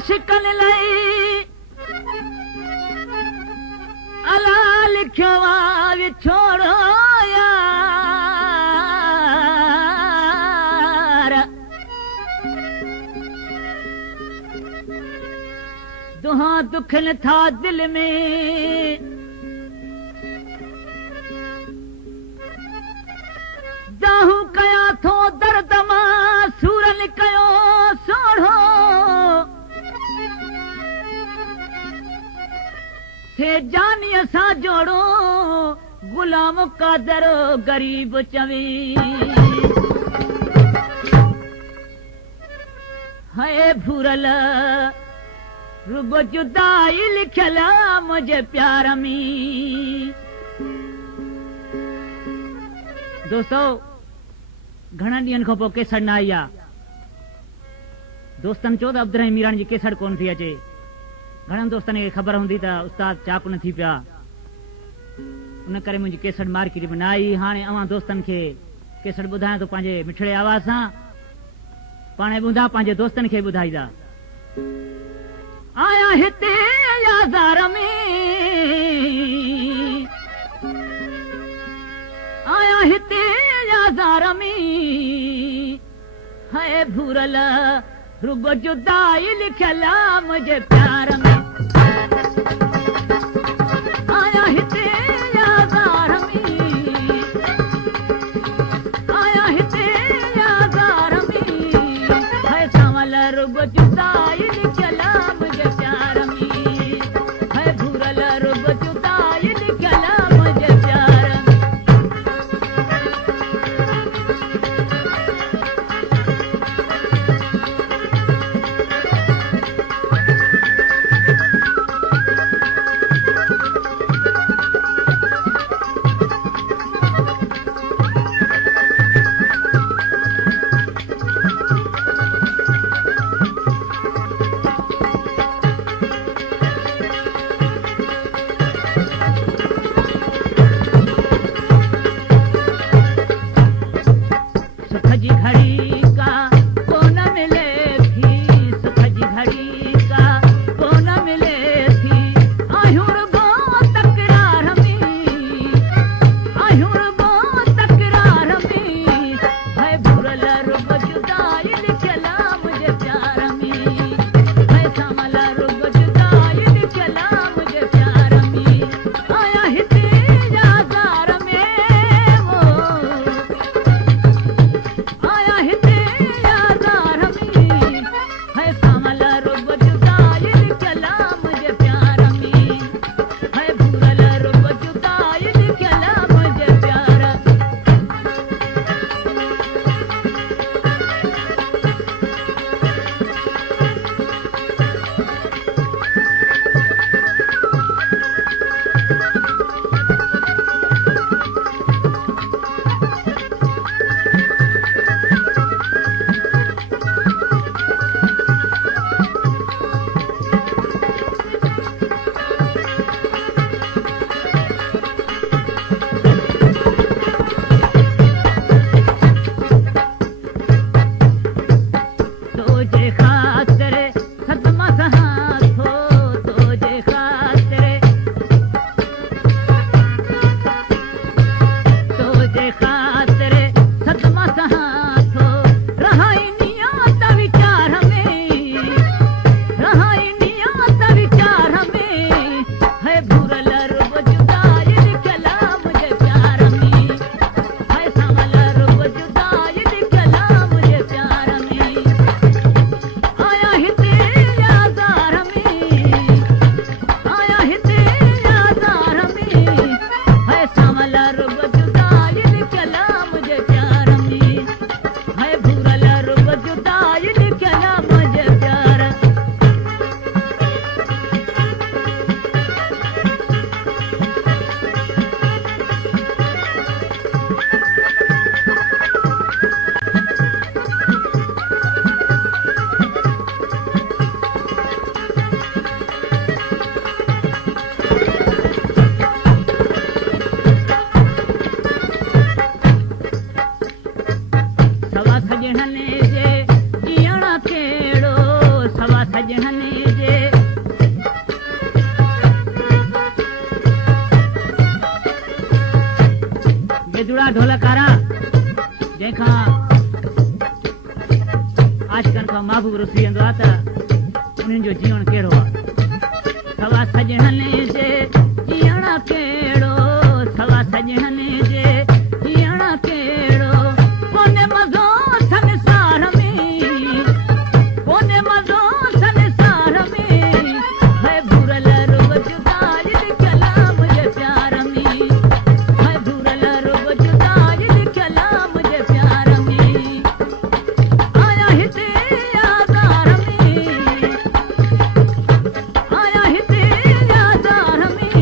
आशिकन लई अला लिखियो विछोड़ो यार दुहा दुखन था दिल में दाहू कया थो दर्द मां सूरन कयो सोढ़ो थे जानीअ सां जोड़ो गुलाम कादर गरीब चवी है भूरल रुगो जुदाई लिखियल मुझे प्यार में। दोस्तों घणा ॾींहंनि खां पोइ केसर न आई आहे। दोस्तनि चयो त अब्दुर्रहीम मीराणी जी केसर कोन थी अचे। घणनि दोस्तनि खे ख़बर हूंदी त उस्ताद चाप न थी पिया, उन करे मुंहिंजी केसर मार्केट में न आई। हाणे अवां दोस्तनि खे केसर ॿुधायां थो पंहिंजे मिठड़े आवाज़ सां। पाण ॿुधा पंहिंजे दोस्तनि खे ॿुधाईंदा। आया हिते याज़ार में आया हिते याज़ार में है भूरल रुगो जुदाई लिखियल मुझे प्यार में। आया हिते याज़ार में आया हिते याज़ार में है संवल रुगो जुदाई लिखियल मुझे प्यार में है भूरल रुगो जुदाई लिखियल मुझे प्यार में। सजहने जे बेदुड़ा ढोलकारा जंहिंखां आशिकनि खां महबूब रुसी वेंदो आहे त उन्हनि जो जीवन कहिड़ो आहे सवा सजहने जे जीअण कहिड़ो सवा सजहने जे जीअण कहिड़ो कोन्हे मज़ो संसार में कोन्हे मज़ो संसार में है भुरल रुग जुदाई कलाम जे प्यार में है भुरल रुग जुदाई कलाम जे प्यार में आया हिते यादार में आया हिते यादार में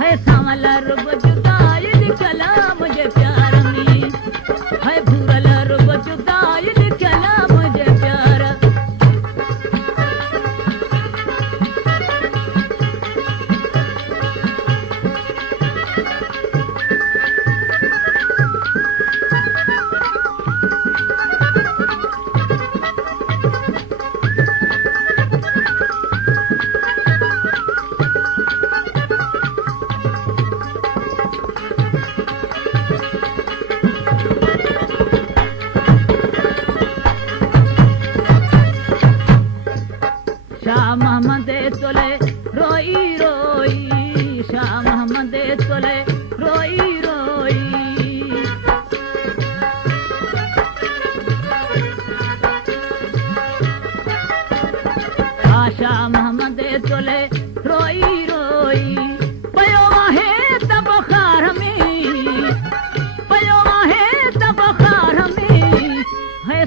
है सांवल रुग जुदाई कलाम जे प्यार में है भुरल रुग जुदाई कलाम जे प्यार शाह मोहम्मद तोले रोई रोई शाह मोहम्मद तोले रोई रोई शाह मोहम्मद तोले रोई रोई पयो आहे त बुखार में पयो आहे त बुखार में है